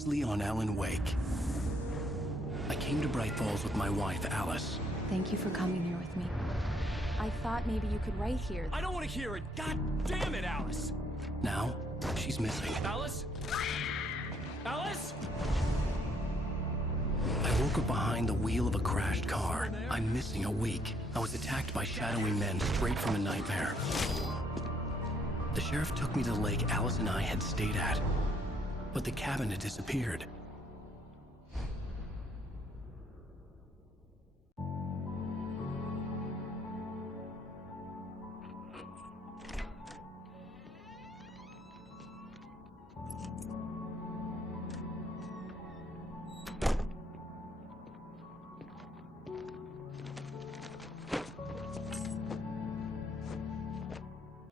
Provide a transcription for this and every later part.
previously on Alan Wake. I came to Bright Falls with my wife, Alice. Thank you for coming here with me. I thought maybe you could write here. I don't want to hear it! God damn it, Alice! Now, she's missing. Alice? Alice? I woke up behind the wheel of a crashed car. I'm missing a week. I was attacked by shadowy men straight from a nightmare. The sheriff took me to the lake Alice and I had stayed at, but the cabin had disappeared.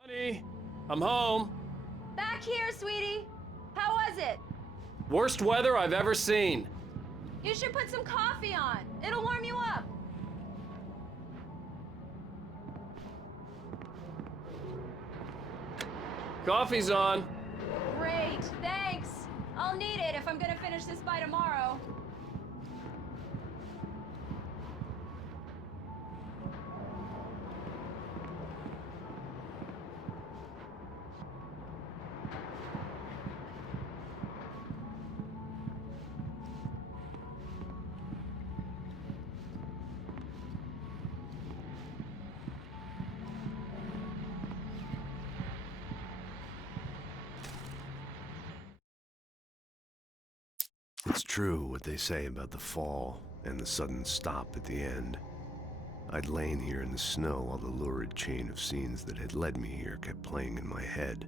Honey, I'm home. Back here, sweetie. How was it? Worst weather I've ever seen. You should put some coffee on. It'll warm you up. Coffee's on. Great, thanks. I'll need it if I'm gonna finish this by tomorrow. It's true what they say about the fall and the sudden stop at the end. I'd lain here in the snow while the lurid chain of scenes that had led me here kept playing in my head.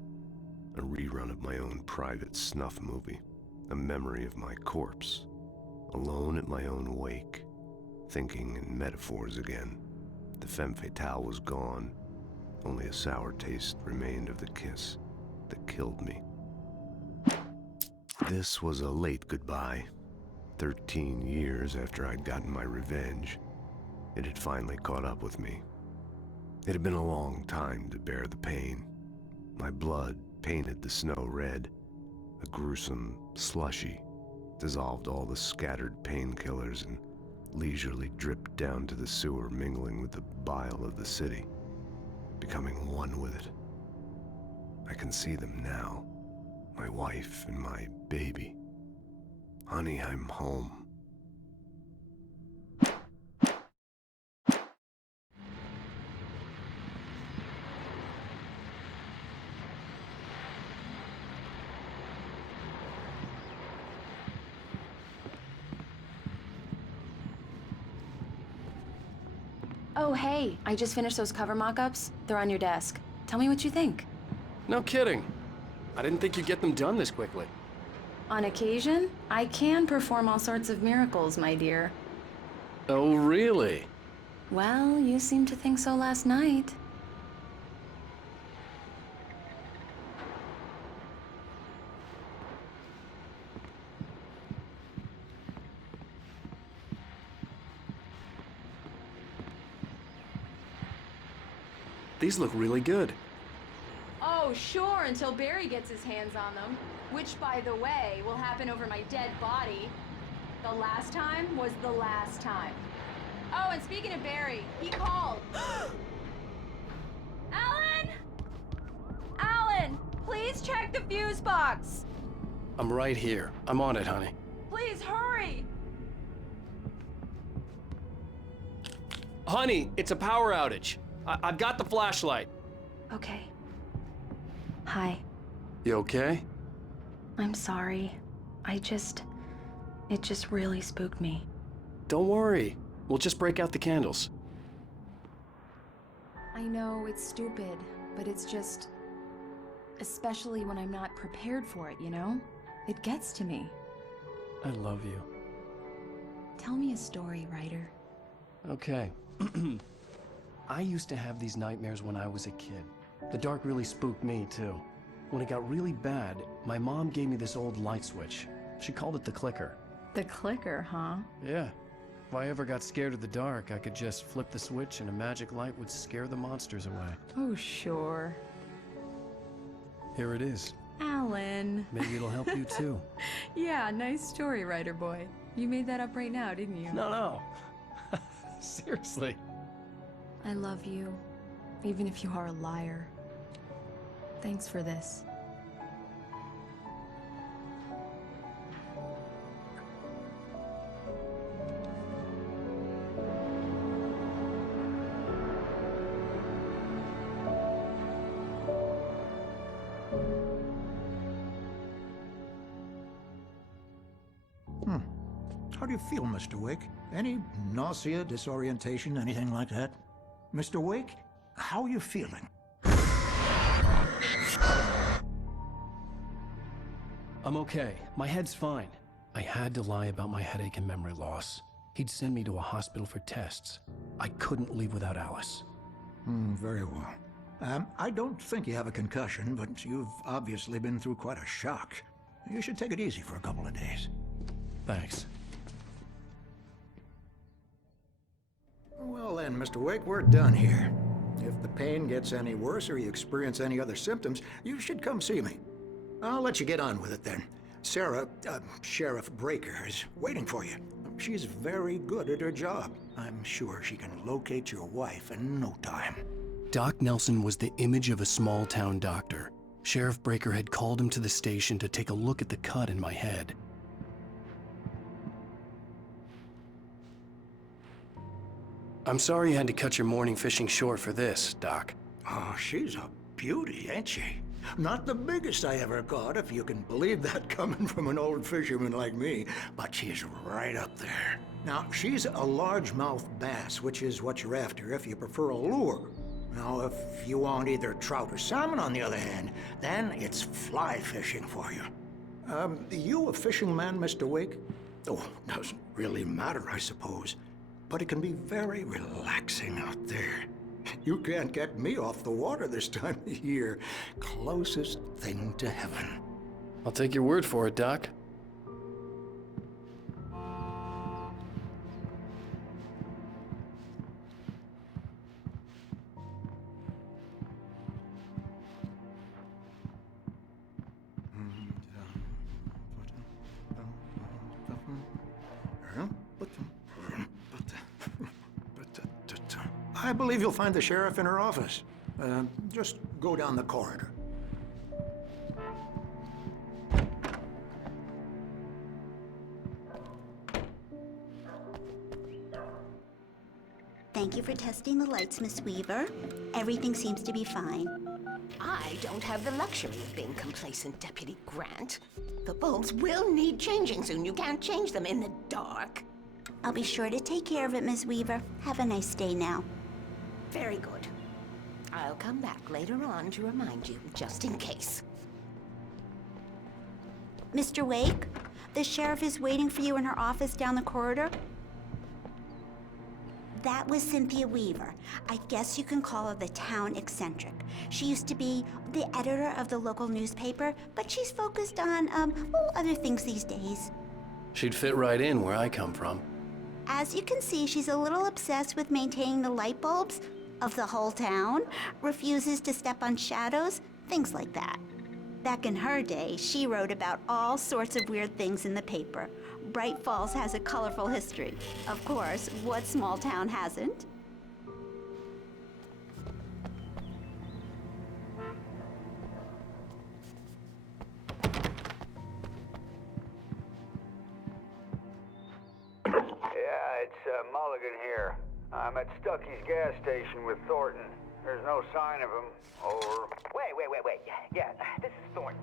A rerun of my own private snuff movie, a memory of my corpse, alone at my own wake, thinking in metaphors again. The femme fatale was gone. Only a sour taste remained of the kiss that killed me. This was a late goodbye. 13 years after I'd gotten my revenge, it had finally caught up with me. It had been a long time to bear the pain. My blood painted the snow red. A gruesome slushy dissolved all the scattered painkillers and leisurely dripped down to the sewer, mingling with the bile of the city, becoming one with it. I can see them now. My wife and my baby. Honey, I'm home. Oh, hey, I just finished those cover mock-ups. They're on your desk. Tell me what you think. No kidding. I didn't think you'd get them done this quickly. On occasion, I can perform all sorts of miracles, my dear. Oh, really? Well, you seemed to think so last night. These look really good. Oh, sure, until Barry gets his hands on them. Which, by the way, will happen over my dead body. The last time was the last time. Oh, and speaking of Barry, he called. Alan! Alan! Please check the fuse box! I'm right here. I'm on it, honey. Please, hurry! Honey, it's a power outage. I've got the flashlight. Okay. Hi. You okay? I'm sorry. It just really spooked me. Don't worry. We'll just break out the candles. I know it's stupid, but it's just... especially when I'm not prepared for it, you know? It gets to me. I love you. Tell me a story, writer. Okay. I used to have these nightmares when I was a kid. The dark really spooked me, too. When it got really bad, my mom gave me this old light switch. She called it the clicker. The clicker, huh? Yeah. If I ever got scared of the dark, I could just flip the switch and a magic light would scare the monsters away. Oh, sure. Here it is. Alan. Maybe it'll help you too. Yeah, nice story, writer boy. You made that up right now, didn't you? No. Seriously. I love you, even if you are a liar. Thanks for this. How do you feel, Mr. Wake? Any nausea, disorientation, anything like that? Mr. Wake, how are you feeling? I'm okay. My head's fine. I had to lie about my headache and memory loss. He'd send me to a hospital for tests. I couldn't leave without Alice. Very well. I don't think you have a concussion, but you've obviously been through quite a shock. You should take it easy for a couple of days. Thanks. Well then, Mr. Wake, we're done here. If the pain gets any worse or you experience any other symptoms, you should come see me. I'll let you get on with it then. Sarah, Sheriff Breaker, is waiting for you. She's very good at her job. I'm sure she can locate your wife in no time. Doc Nelson was the image of a small-town doctor. Sheriff Breaker had called him to the station to take a look at the cut in my head. I'm sorry you had to cut your morning fishing short for this, Doc. Oh, she's a beauty, ain't she? Not the biggest I ever caught, if you can believe that coming from an old fisherman like me, but she's right up there. Now, she's a largemouth bass, which is what you're after if you prefer a lure. Now, if you want either trout or salmon, on the other hand, then it's fly fishing for you. You a fishing man, Mr. Wake? Oh, doesn't really matter, I suppose. But it can be very relaxing out there. You can't get me off the water this time of year. Closest thing to heaven. I'll take your word for it, Doc. I believe you'll find the sheriff in her office. Just go down the corridor. Thank you for testing the lights, Miss Weaver. Everything seems to be fine. I don't have the luxury of being complacent, Deputy Grant. The bulbs will need changing soon. You can't change them in the dark. I'll be sure to take care of it, Miss Weaver. Have a nice day now. Very good. I'll come back later on to remind you, just in case. Mr. Wake, the sheriff is waiting for you in her office down the corridor. That was Cynthia Weaver. I guess you can call her the town eccentric. She used to be the editor of the local newspaper, but she's focused on, other things these days. She'd fit right in where I come from. As you can see, she's a little obsessed with maintaining the light bulbs of the whole town, refuses to step on shadows, things like that. Back in her day, she wrote about all sorts of weird things in the paper. Bright Falls has a colorful history. Of course, what small town hasn't? Yeah, it's Mulligan here. I'm at Stucky's gas station with Thornton. There's no sign of him. Over. Wait. Yeah, this is Thornton.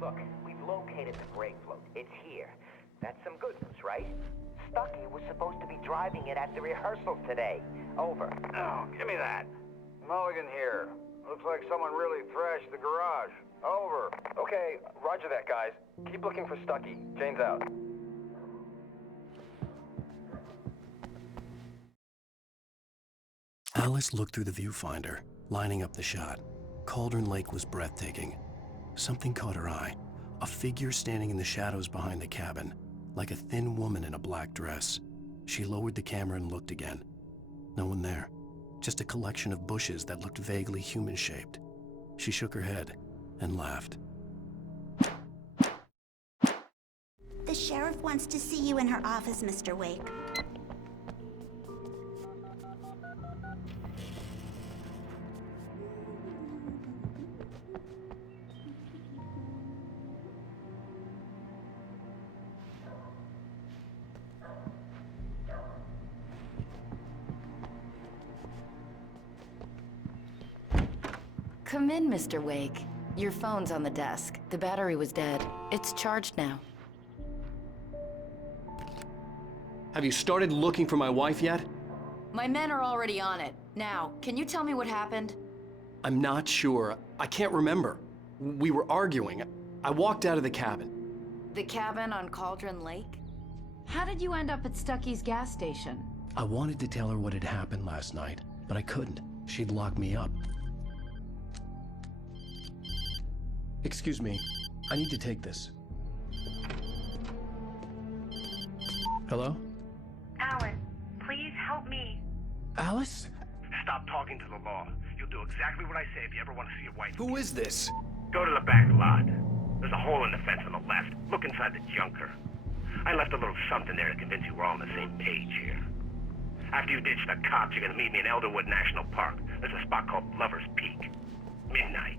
Look, we've located the brake float. It's here. That's some good news, right? Stucky was supposed to be driving it at the rehearsal today. Over. Oh, give me that. Mulligan here. Looks like someone really thrashed the garage. Over. Okay, roger that, guys. Keep looking for Stucky. Jane's out. Alice looked through the viewfinder, lining up the shot. Cauldron Lake was breathtaking. Something caught her eye. A figure standing in the shadows behind the cabin, like a thin woman in a black dress. She lowered the camera and looked again. No one there. Just a collection of bushes that looked vaguely human-shaped. She shook her head and laughed. The sheriff wants to see you in her office, Mr. Wake. Come in, Mr. Wake. Your phone's on the desk. The battery was dead. It's charged now. Have you started looking for my wife yet? My men are already on it. Now, can you tell me what happened? I'm not sure. I can't remember. We were arguing. I walked out of the cabin. The cabin on Cauldron Lake? How did you end up at Stucky's gas station? I wanted to tell her what had happened last night, but I couldn't. She'd lock me up. Excuse me. I need to take this. Hello? Alan, please help me. Alice? Stop talking to the law. You'll do exactly what I say if you ever want to see your wife. Who is this? Go to the back lot. There's a hole in the fence on the left. Look inside the junker. I left a little something there to convince you we're all on the same page here. After you ditch the cops, you're gonna meet me in Elderwood National Park. There's a spot called Lover's Peak. Midnight.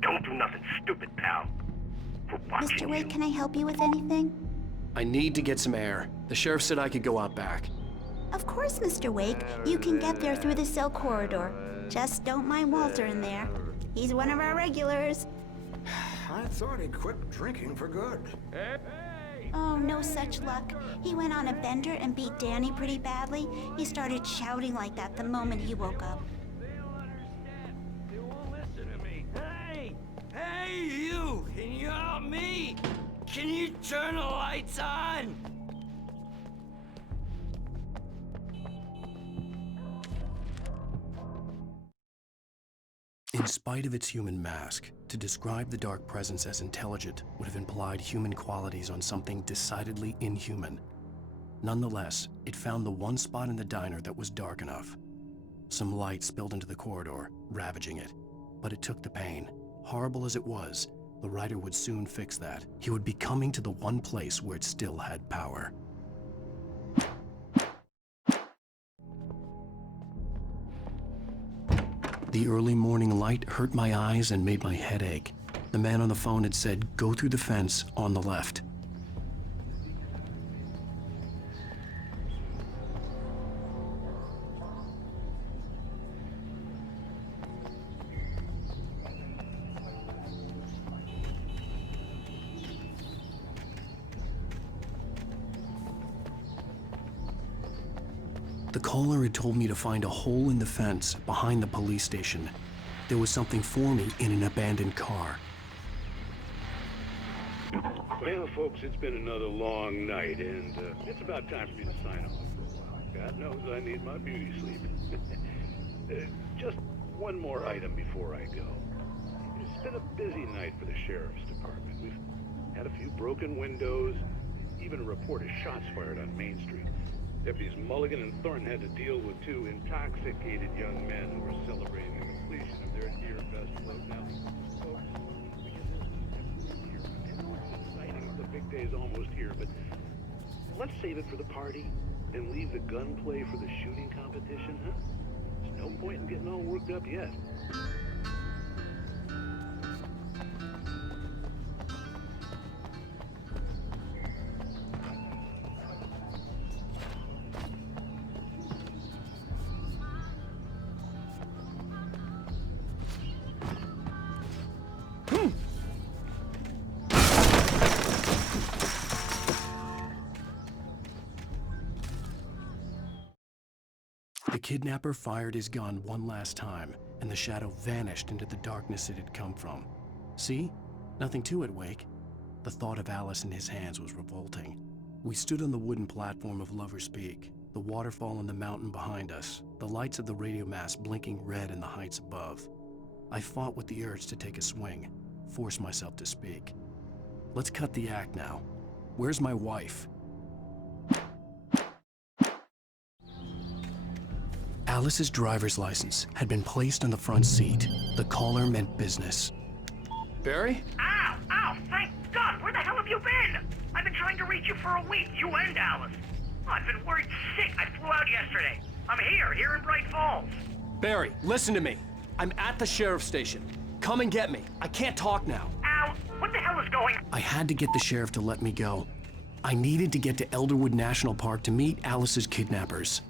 Don't do nothing stupid, pal. We're watching Mr. Wake, you. can I help you with anything? I need to get some air. The sheriff said I could go out back. Of course, Mr. Wake. You can get there through the cell corridor. Just don't mind Walter in there. He's one of our regulars. I thought he quit drinking for good. Oh, no such luck. He went on a bender and beat Danny pretty badly. He started shouting like that the moment he woke up. They won't listen to me. Hey, you! Can you help me? Can you turn the lights on? In spite of its human mask, to describe the dark presence as intelligent would have implied human qualities on something decidedly inhuman. Nonetheless, it found the one spot in the diner that was dark enough. Some light spilled into the corridor, ravaging it. But it took the pain. Horrible as it was, the writer would soon fix that. He would be coming to the one place where it still had power. The early morning light hurt my eyes and made my head ache. The man on the phone had said, "Go through the fence on the left." The caller had told me to find a hole in the fence behind the police station. There was something for me in an abandoned car. Well, folks, it's been another long night, and it's about time for me to sign off for a while. God knows I need my beauty sleep. Just one more item before I go. It's been a busy night for the sheriff's department. We've had a few broken windows, even a report of shots fired on Main Street. Deputies Mulligan and Thornton had to deal with two intoxicated young men who were celebrating the completion of their year best float. Now, folks, because this is here, I know it's exciting, the big day's almost here, but let's save it for the party and leave the gunplay for the shooting competition, huh? There's no point in getting all worked up yet. The kidnapper fired his gun one last time, and the shadow vanished into the darkness it had come from. See? Nothing to it, Wake. The thought of Alice in his hands was revolting. We stood on the wooden platform of Lover's Peak, the waterfall on the mountain behind us, the lights of the radio mast blinking red in the heights above. I fought with the urge to take a swing, force myself to speak. Let's cut the act now. Where's my wife? Alice's driver's license had been placed on the front seat. The caller meant business. Barry? Ow! Ow! Thank God! Where the hell have you been? I've been trying for a week, you and Alice. I've been worried sick. I flew out yesterday. I'm here in Bright Falls. Barry, listen to me. I'm at the sheriff's station. Come and get me. I can't talk now. Al, what the hell is going on? I had to get the sheriff to let me go. I needed to get to Elderwood National Park to meet Alice's kidnappers.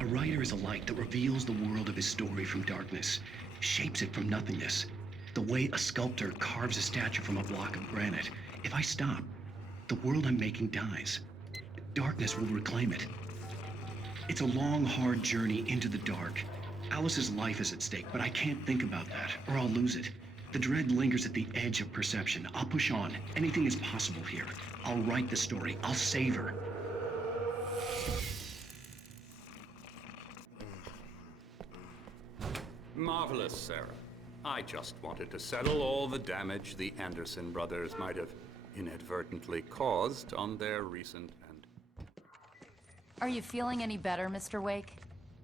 A writer is a light that reveals the world of his story from darkness, shapes it from nothingness. The way a sculptor carves a statue from a block of granite. If I stop, the world I'm making dies. Darkness will reclaim it. It's a long, hard journey into the dark. Alice's life is at stake, but I can't think about that, or I'll lose it. The dread lingers at the edge of perception. I'll push on. Anything is possible here. I'll write the story. I'll save her. Marvelous, Sarah. I just wanted to settle all the damage the Anderson brothers might have inadvertently caused on their recent and... Are you feeling any better, Mr. Wake?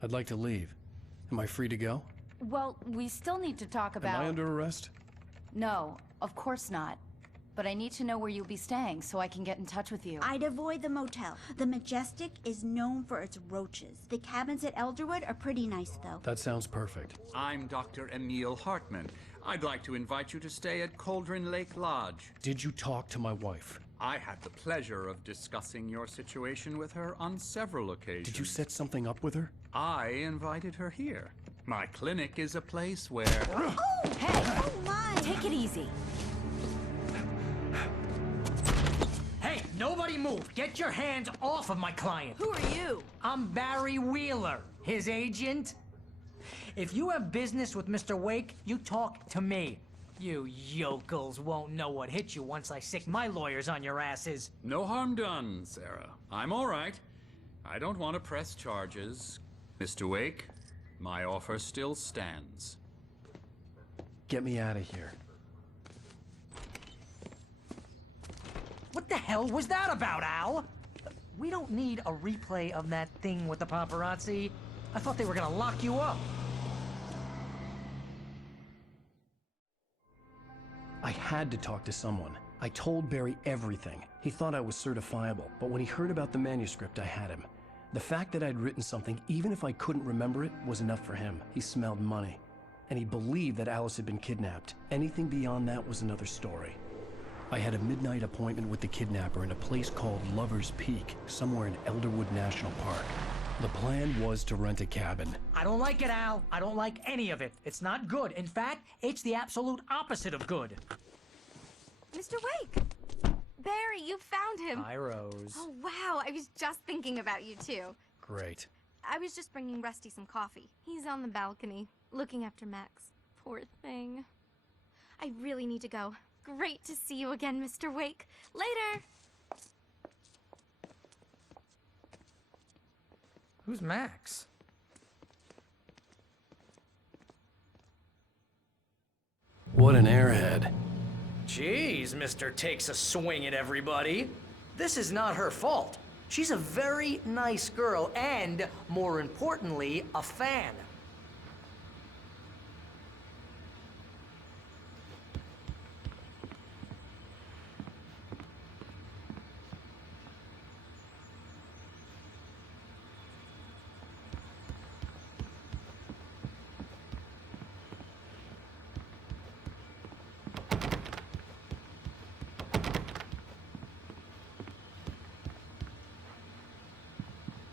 I'd like to leave. Am I free to go? Well, we still need to talk about... Am I under arrest? No, of course not. But I need to know where you'll be staying so I can get in touch with you. I'd avoid the motel. The Majestic is known for its roaches. The cabins at Elderwood are pretty nice, though. That sounds perfect. I'm Dr. Emil Hartman. I'd like to invite you to stay at Cauldron Lake Lodge. Did you talk to my wife? I had the pleasure of discussing your situation with her on several occasions. Did you set something up with her? I invited her here. My clinic is a place where... Oh! Hey! Oh, my! Take it easy. Hey, nobody move! Get your hands off of my client! Who are you? I'm Barry Wheeler, his agent. If you have business with Mr. Wake, you talk to me. You yokels won't know what hit you once I sick my lawyers on your asses. No harm done, Sarah. I'm all right. I don't want to press charges. Mr. Wake, my offer still stands. Get me out of here. What the hell was that about, Al? We don't need a replay of that thing with the paparazzi. I thought they were gonna lock you up. I had to talk to someone. I told Barry everything. He thought I was certifiable, but when he heard about the manuscript, I had him. The fact that I'd written something, even if I couldn't remember it, was enough for him. He smelled money. And he believed that Alice had been kidnapped. Anything beyond that was another story. I had a midnight appointment with the kidnapper in a place called Lover's Peak, somewhere in Elderwood National Park. The plan was to rent a cabin. I don't like it, Al. I don't like any of it. It's not good. In fact, it's the absolute opposite of good. Mr. Wake! Barry, you found him! Hi, Rose. Oh, wow. I was just thinking about you, too. Great. I was just bringing Rusty some coffee. He's on the balcony, looking after Max. Poor thing. I really need to go. Great to see you again, Mr. Wake. Later! Who's Max? What an airhead. Jeez, Mr. Takes a swing at everybody. This is not her fault. She's a very nice girl and, more importantly, a fan.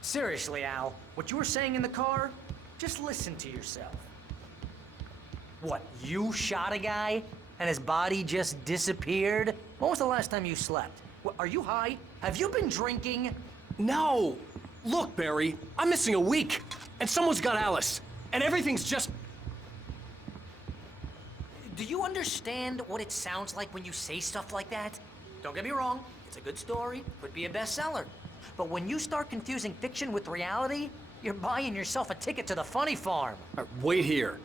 Seriously, Al, what you were saying in the car, just listen to yourself. What, you shot a guy and his body just disappeared? When was the last time you slept? What, are you high? Have you been drinking? No! Look, Barry, I'm missing a week, and someone's got Alice, and everything's just... Do you understand what it sounds like when you say stuff like that? Don't get me wrong, it's a good story, could be a bestseller. But when you start confusing fiction with reality, You're buying yourself a ticket to the funny farm. All right, wait here.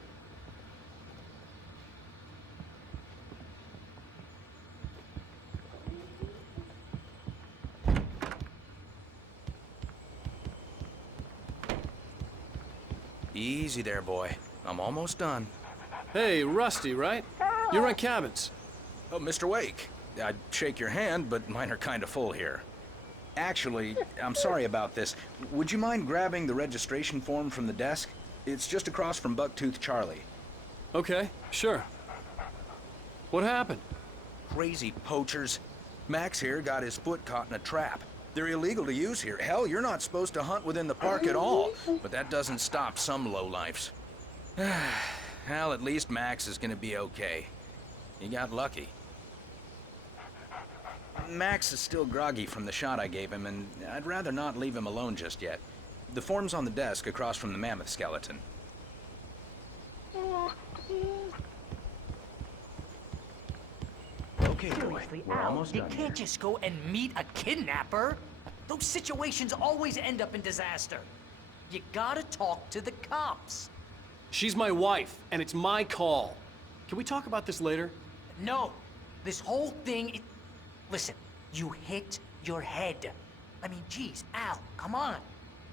Easy there, boy. I'm almost done. Hey, Rusty, right? You run cabins. Oh, Mr. Wake. I'd shake your hand, but mine are kind of full here. Actually, I'm sorry about this. Would you mind grabbing the registration form from the desk? It's just across from Bucktooth Charlie. Okay, sure. What happened? Crazy poachers. Max here got his foot caught in a trap. They're illegal to use here. Hell, you're not supposed to hunt within the park at all. But that doesn't stop some lowlifes. Well, at least Max is gonna be okay. He got lucky. Max is still groggy from the shot I gave him, and I'd rather not leave him alone just yet. The form's on the desk across from the mammoth skeleton. Okay, boy. We're almost You done here. can't just go and meet a kidnapper. Those situations always end up in disaster. You gotta talk to the cops. She's my wife, and it's my call. Can we talk about this later? No. This whole thing... Listen, you hit your head. I mean, geez, Al, come on.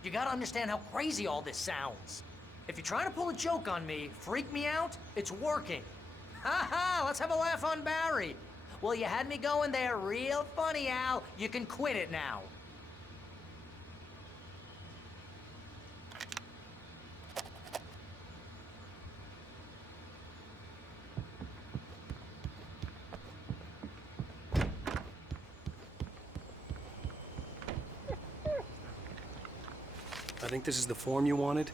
You gotta understand how crazy all this sounds. If you're trying to pull a joke on me, freak me out, it's working. Ha ha, let's have a laugh on Barry. Well, you had me going there real funny, Al. You can quit it now. I think this is the form you wanted.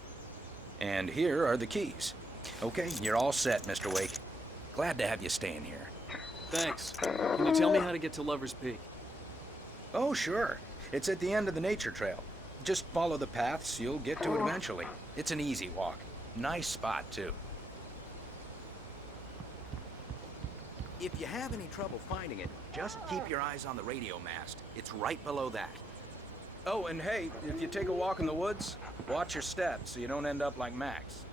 And here are the keys. Okay, you're all set, Mr. Wake. Glad to have you staying here. Thanks. Can you tell me how to get to Lover's Peak? Oh, sure. It's at the end of the nature trail. Just follow the paths, you'll get to it eventually. It's an easy walk. Nice spot, too. If you have any trouble finding it, just keep your eyes on the radio mast. It's right below that. Oh, and hey, if you take a walk in the woods, watch your steps so you don't end up like Max.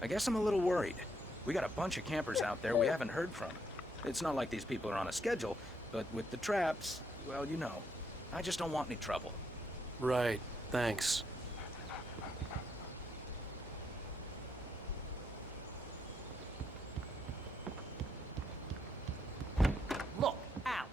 I guess I'm a little worried. We got a bunch of campers out there we haven't heard from. It's not like these people are on a schedule, but with the traps, well, you know. I just don't want any trouble. Right, thanks. Look, Al,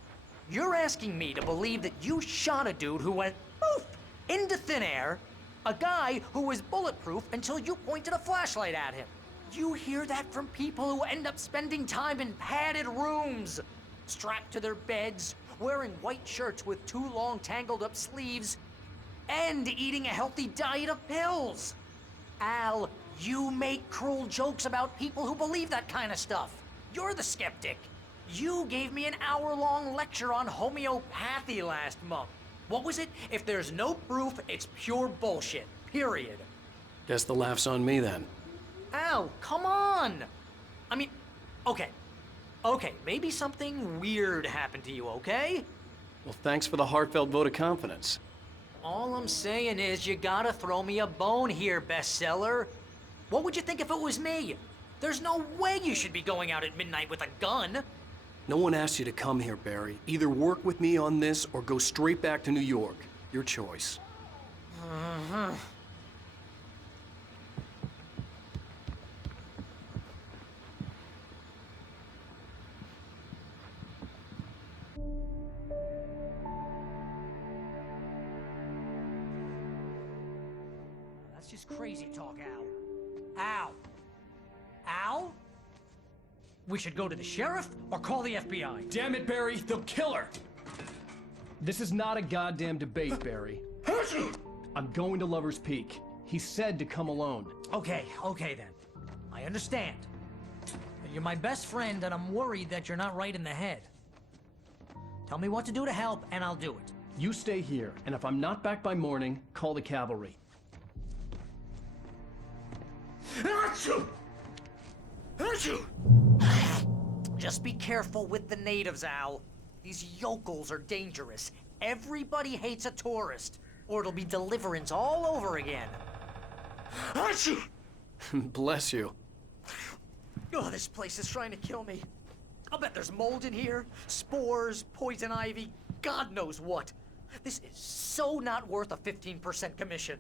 you're asking me to believe that you shot a dude who went poof into thin air, a guy who was bulletproof until you pointed a flashlight at him. You hear that from people who end up spending time in padded rooms, strapped to their beds, wearing white shirts with too long tangled up sleeves, and eating a healthy diet of pills. Al, you make cruel jokes about people who believe that kind of stuff. You're the skeptic. You gave me an hour-long lecture on homeopathy last month. What was it? If there's no proof, it's pure bullshit. Period. Guess the laugh's on me then. Al, come on! I mean, okay. Okay, maybe something weird happened to you, okay? Well, thanks for the heartfelt vote of confidence. All I'm saying is you gotta throw me a bone here, bestseller. What would you think if it was me? There's no way you should be going out at midnight with a gun. No one asked you to come here, Barry. Either work with me on this or go straight back to New York. Your choice. Uh-huh. That's just crazy talk, Al. Al! Al? We should go to the sheriff or call the FBI. Damn it, Barry, they'll kill her! This is not a goddamn debate, Barry. I'm going to Lover's Peak. He said to come alone. Okay then. I understand. But you're my best friend and I'm worried that you're not right in the head. Tell me what to do to help and I'll do it. You stay here, and if I'm not back by morning, call the cavalry. Just be careful with the natives, Al. These yokels are dangerous. Everybody hates a tourist, or it'll be Deliverance all over again. Achoo! Bless you. Oh, this place is trying to kill me. I'll bet there's mold in here, spores, poison ivy, God knows what. This is so not worth a 15% commission.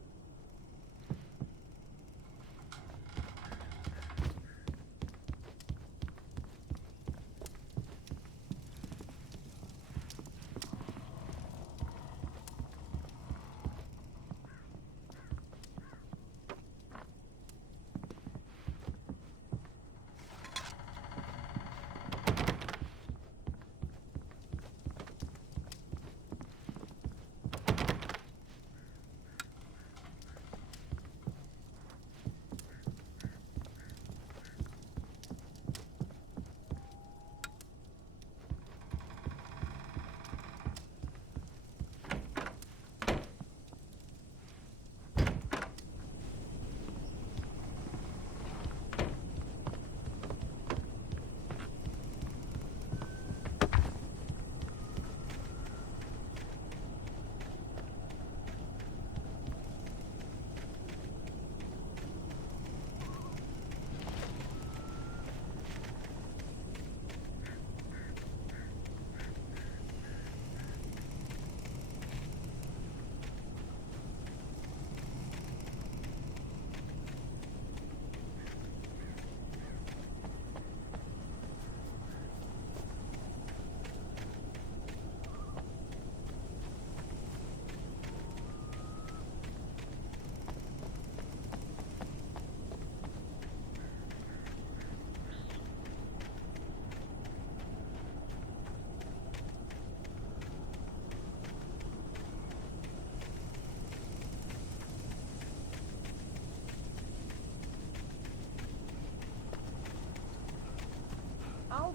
I'll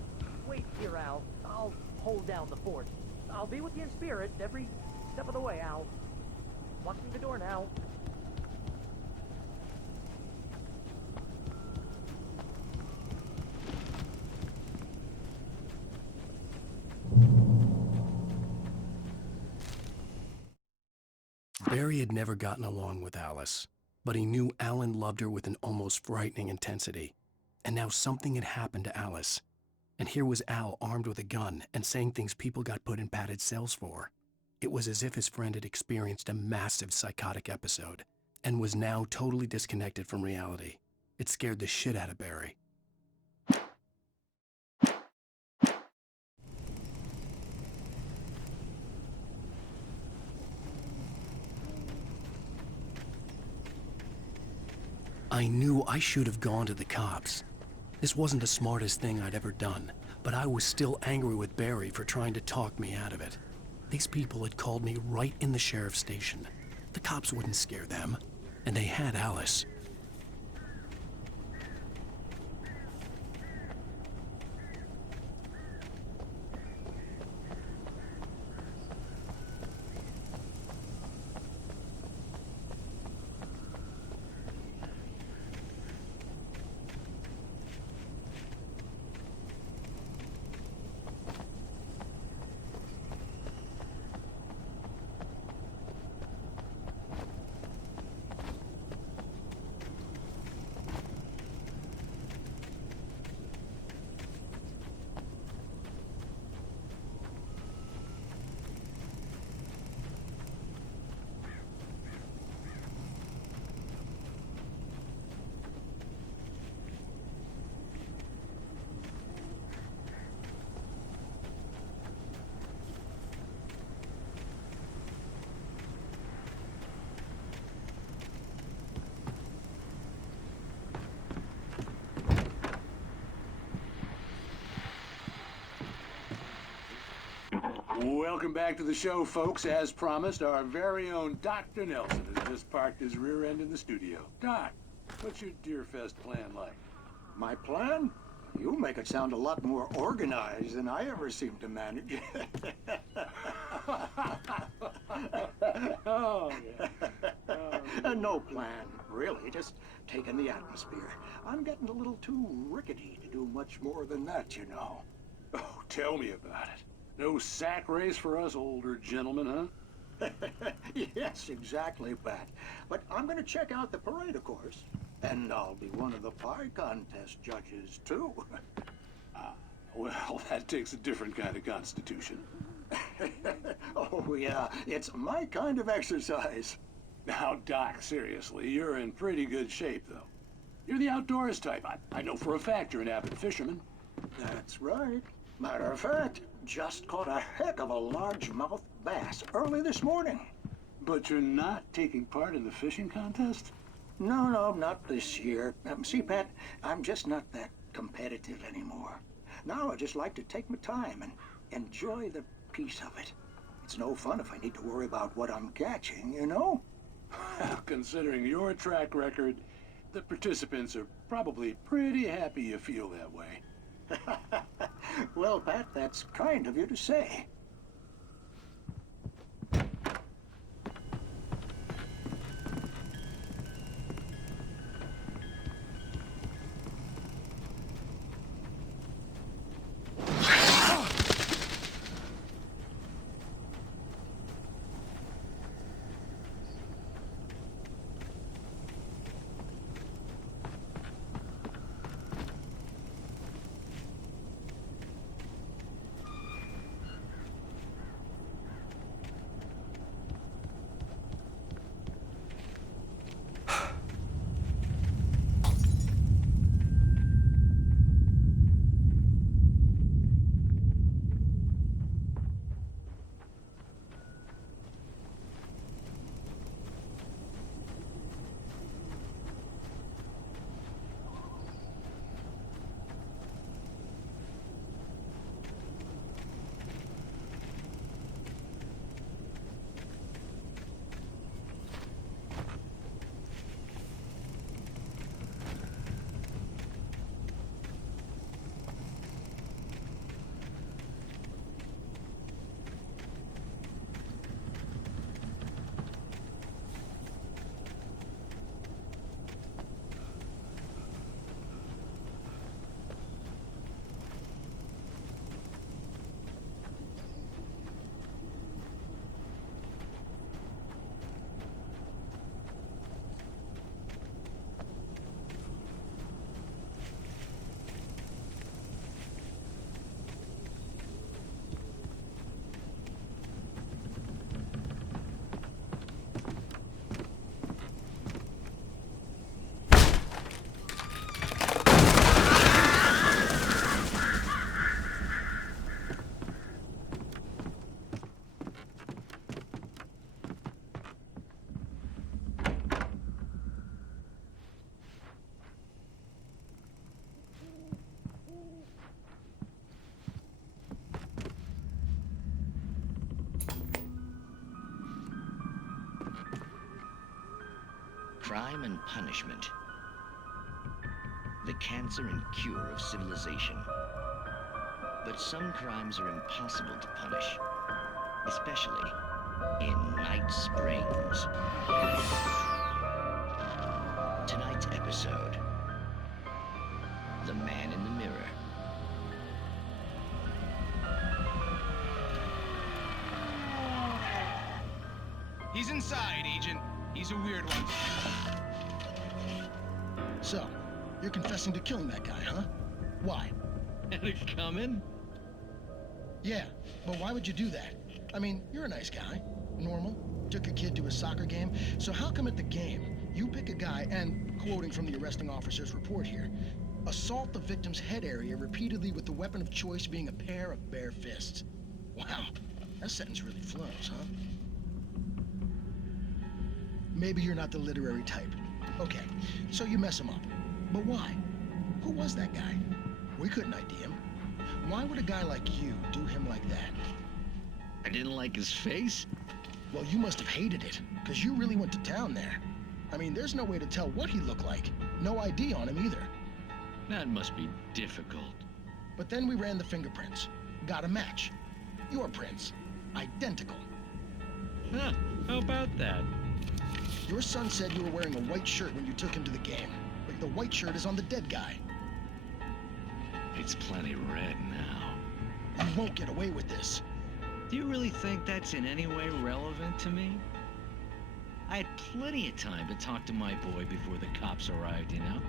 wait here, Al. I'll hold down the fort. I'll be with you in spirit every step of the way, Al. Locking the door now. Barry had never gotten along with Alice, but he knew Alan loved her with an almost frightening intensity. And now something had happened to Alice. And here was Al armed with a gun and saying things people got put in padded cells for. It was as if his friend had experienced a massive psychotic episode and was now totally disconnected from reality. It scared the shit out of Barry. I knew I should have gone to the cops. This wasn't the smartest thing I'd ever done, but I was still angry with Barry for trying to talk me out of it. These people had called me right in the sheriff's station. The cops wouldn't scare them, and they had Alice. Welcome back to the show, folks. As promised, our very own Dr. Nelson has just parked his rear end in the studio. Doc, what's your Deerfest plan like? My plan? You make it sound a lot more organized than I ever seem to manage. Oh, yeah. No plan, really. Just taking the atmosphere. I'm getting a little too rickety to do much more than that, you know. Oh, tell me about it. No sack race for us older gentlemen, huh? Yes, exactly, Pat. But I'm going to check out the parade, of course. And I'll be one of the pie contest judges, too. Well, that takes a different kind of constitution. Oh, yeah, it's my kind of exercise. Now, Doc, seriously, you're in pretty good shape, though. You're the outdoors type. I know for a fact you're an avid fisherman. That's right. Matter of fact, just caught a heck of a largemouth bass early this morning. But you're not taking part in the fishing contest? No, not this year. See, Pat, I'm just not that competitive anymore. Now I just like to take my time and enjoy the peace of it. It's no fun if I need to worry about what I'm catching, you know? Well, considering your track record, the participants are probably pretty happy you feel that way. Well, Pat, that's kind of you to say. Crime and punishment. The cancer and cure of civilization. But some crimes are impossible to punish, especially in Night Springs. Tonight's episode, The Man in the Mirror. He's inside, Agent. He's a weird one. So, you're confessing to killing that guy, huh? Why? Had it coming? Yeah, but why would you do that? I mean, you're a nice guy. Normal. Took a kid to a soccer game. So how come at the game, you pick a guy and, quoting from the arresting officer's report here, assault the victim's head area repeatedly with the weapon of choice being a pair of bare fists? Wow, that sentence really flows, huh? Maybe you're not the literary type. Okay, so you mess him up. But why? Who was that guy? We couldn't ID him. Why would a guy like you do him like that? I didn't like his face? Well, you must have hated it, because you really went to town there. I mean, there's no way to tell what he looked like. No ID on him either. That must be difficult. But then we ran the fingerprints. Got a match. Your prints. Identical. Huh, how about that? Your son said you were wearing a white shirt when you took him to the game, but the white shirt is on the dead guy. It's plenty red now. You won't get away with this. Do you really think that's in any way relevant to me? I had plenty of time to talk to my boy before the cops arrived, you know?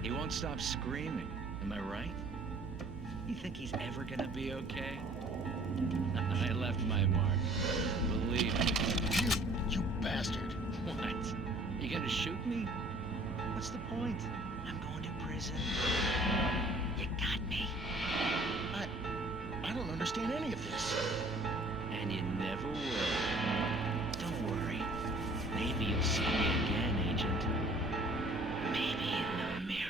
He won't stop screaming, am I right? You think he's ever gonna be okay? I left my mark. Believe me. You bastard. What? You gonna shoot me? What's the point? I'm going to prison. You got me. I don't understand any of this. And you never will. Don't worry. Maybe you'll see me again, Agent. Maybe in the mirror.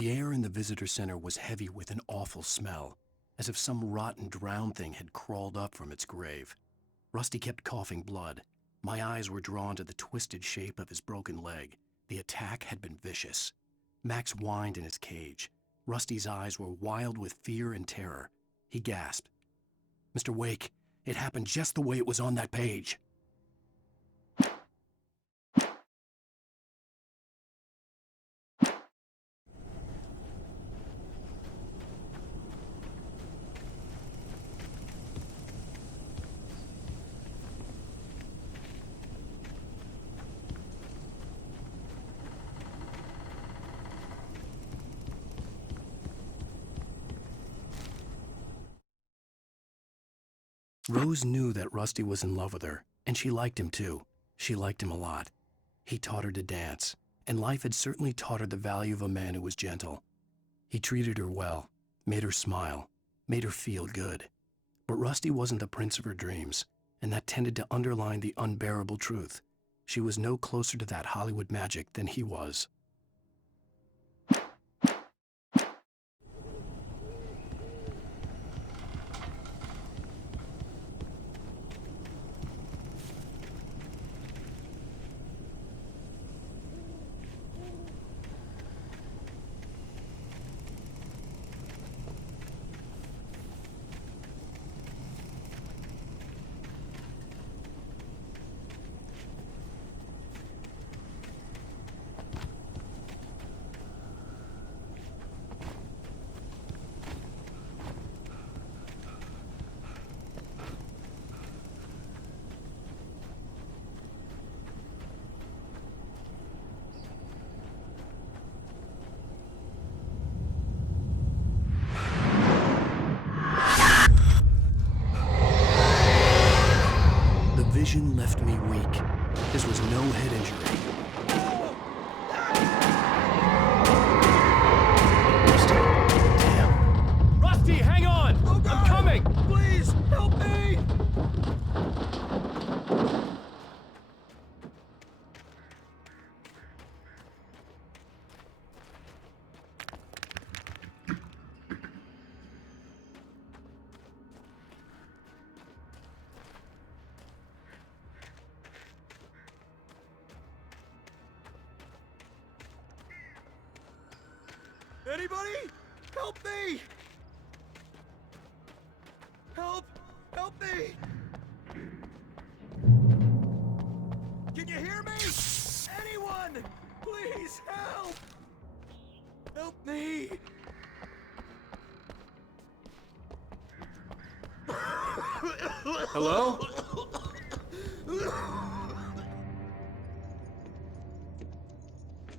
The air in the visitor center was heavy with an awful smell, as if some rotten drowned thing had crawled up from its grave. Rusty kept coughing blood. My eyes were drawn to the twisted shape of his broken leg. The attack had been vicious. Max whined in his cage. Rusty's eyes were wild with fear and terror. He gasped. "Mr. Wake, it happened just the way it was on that page." Rose knew that Rusty was in love with her, and she liked him too. She liked him a lot. He taught her to dance, and life had certainly taught her the value of a man who was gentle. He treated her well, made her smile, made her feel good. But Rusty wasn't the prince of her dreams, and that tended to underline the unbearable truth. She was no closer to that Hollywood magic than he was. The vision left me weak. This was no head injury. Rusty, hang on! Oh, I'm coming! Please, help me! Anybody? Help me! Help! Help me! Can you hear me? Anyone! Please help! Help me! Hello?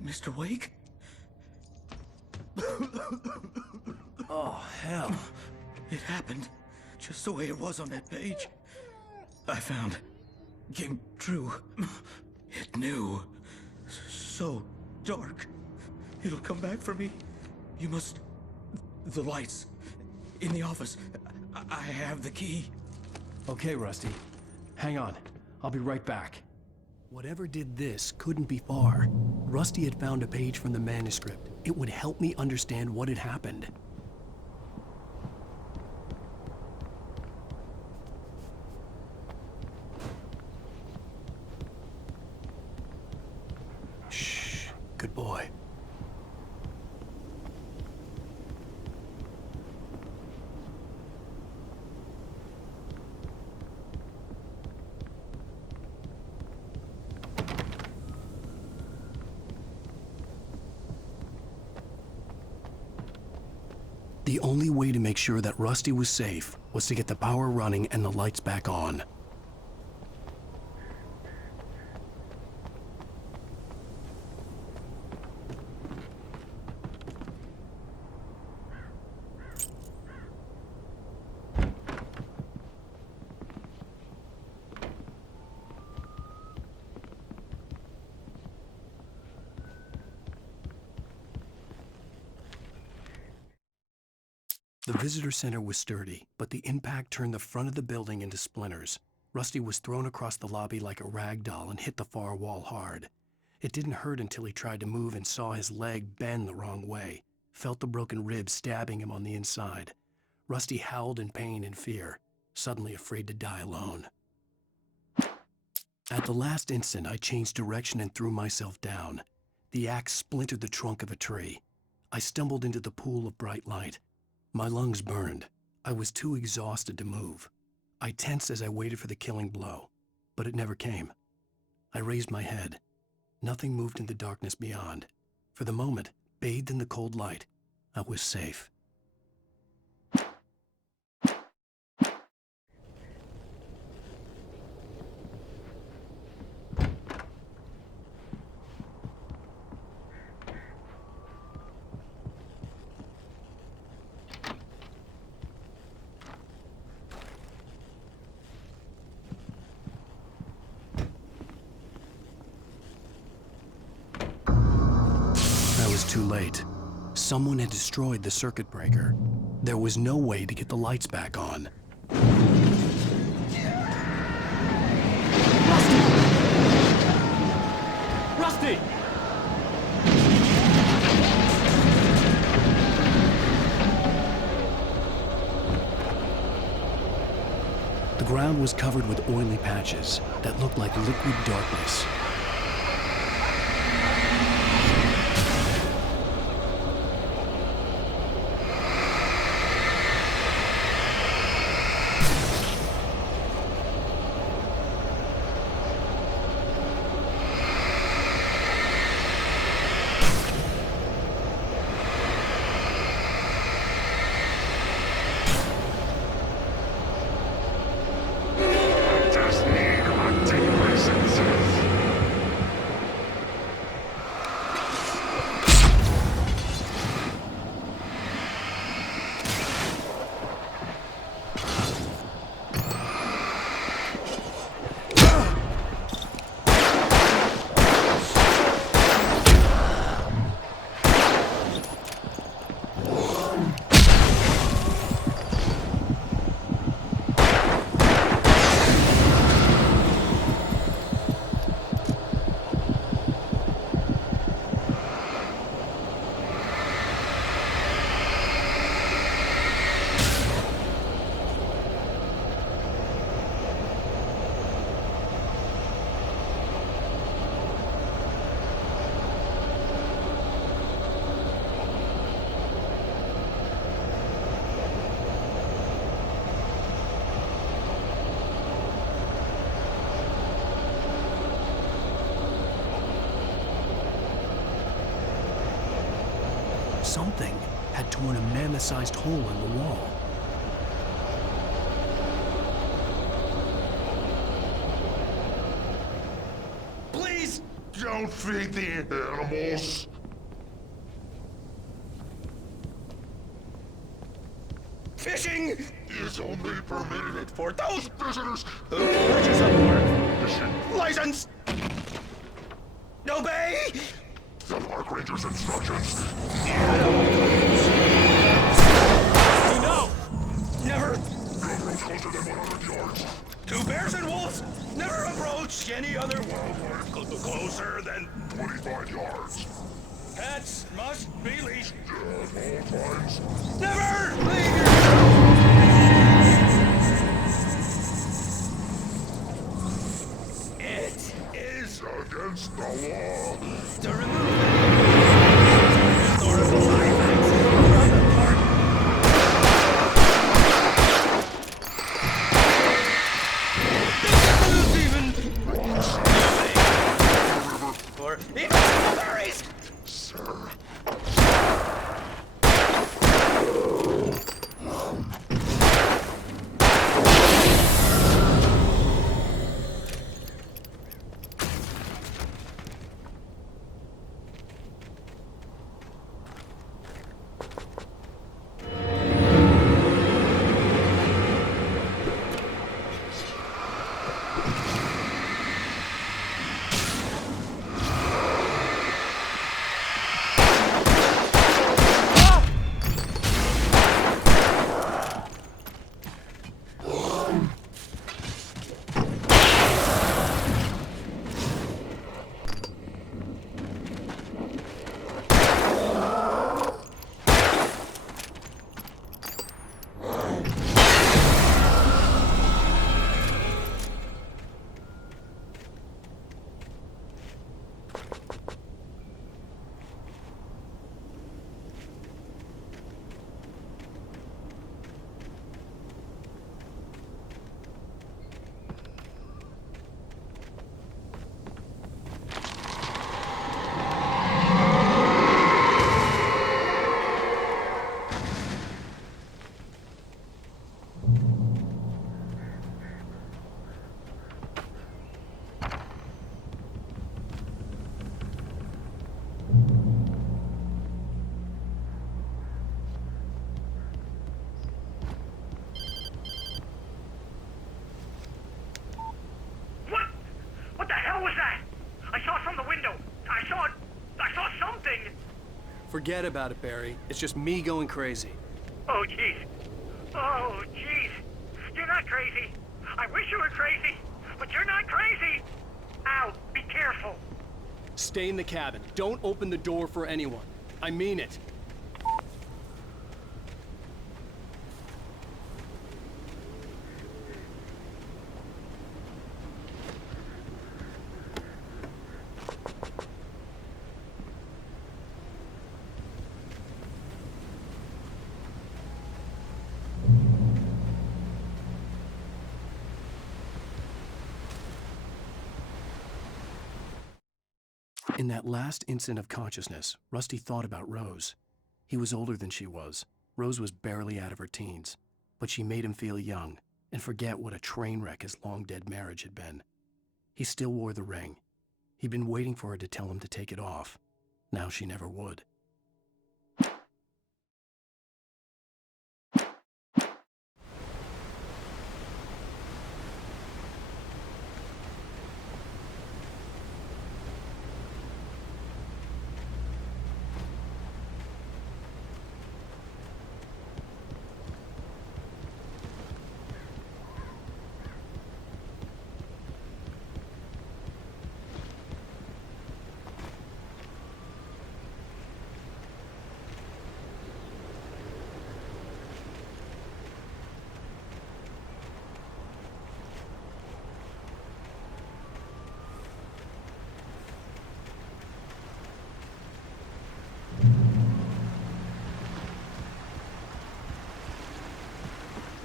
Mr. Wake? Oh, hell. It happened just the way it was on that page. I found. Came true. It knew. So dark. It'll come back for me. You must... The lights. In the office. I have the key. Okay, Rusty. Hang on. I'll be right back. Whatever did this couldn't be far. Rusty had found a page from the manuscript. It would help me understand what had happened. Shh. Good boy. The only way to make sure that Rusty was safe was to get the power running and the lights back on. The visitor center was sturdy, but the impact turned the front of the building into splinters. Rusty was thrown across the lobby like a rag doll and hit the far wall hard. It didn't hurt until he tried to move and saw his leg bend the wrong way, felt the broken ribs stabbing him on the inside. Rusty howled in pain and fear, suddenly afraid to die alone. At the last instant, I changed direction and threw myself down. The axe splintered the trunk of a tree. I stumbled into the pool of bright light. My lungs burned. I was too exhausted to move. I tensed as I waited for the killing blow, but it never came. I raised my head. Nothing moved in the darkness beyond. For the moment, bathed in the cold light, I was safe. Too late. Someone had destroyed the circuit breaker. There was no way to get the lights back on. Rusty! The ground was covered with oily patches that looked like liquid darkness. Something had torn a mammoth-sized hole in the wall. Please don't feed the animals. fishing is only permitted for those visitors who purchase a park license. Obey the park ranger's instructions. No! Never! No approach closer than 100 yards. Two bears and wolves never approach any other wildlife closer than 25 yards. Pets must be leashed. At all times. Never leave your house. It is against the law to remove historical artifacts from the park. Or even berries! Sir. What the hell was that? I saw it from the window. I saw something. Forget about it, Barry. It's just me going crazy. Oh, jeez. Oh, jeez. You're not crazy. I wish you were crazy, but you're not crazy. Al, be careful. Stay in the cabin. Don't open the door for anyone. I mean it. In that last instant of consciousness, Rusty thought about Rose. He was older than she was. Rose was barely out of her teens, but she made him feel young and forget what a train wreck his long-dead marriage had been. He still wore the ring. He'd been waiting for her to tell him to take it off. Now she never would.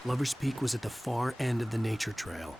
Lover's Peak was at the far end of the nature trail.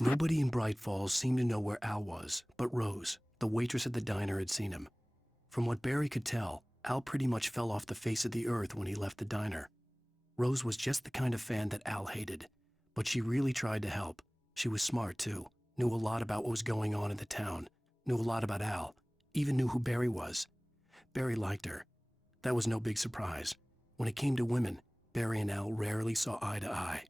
Nobody in Bright Falls seemed to know where Al was, but Rose, the waitress at the diner, had seen him. From what Barry could tell, Al pretty much fell off the face of the earth when he left the diner. Rose was just the kind of fan that Al hated, but she really tried to help. She was smart, too, knew a lot about what was going on in the town, knew a lot about Al, even knew who Barry was. Barry liked her. That was no big surprise. When it came to women, Barry and Al rarely saw eye to eye.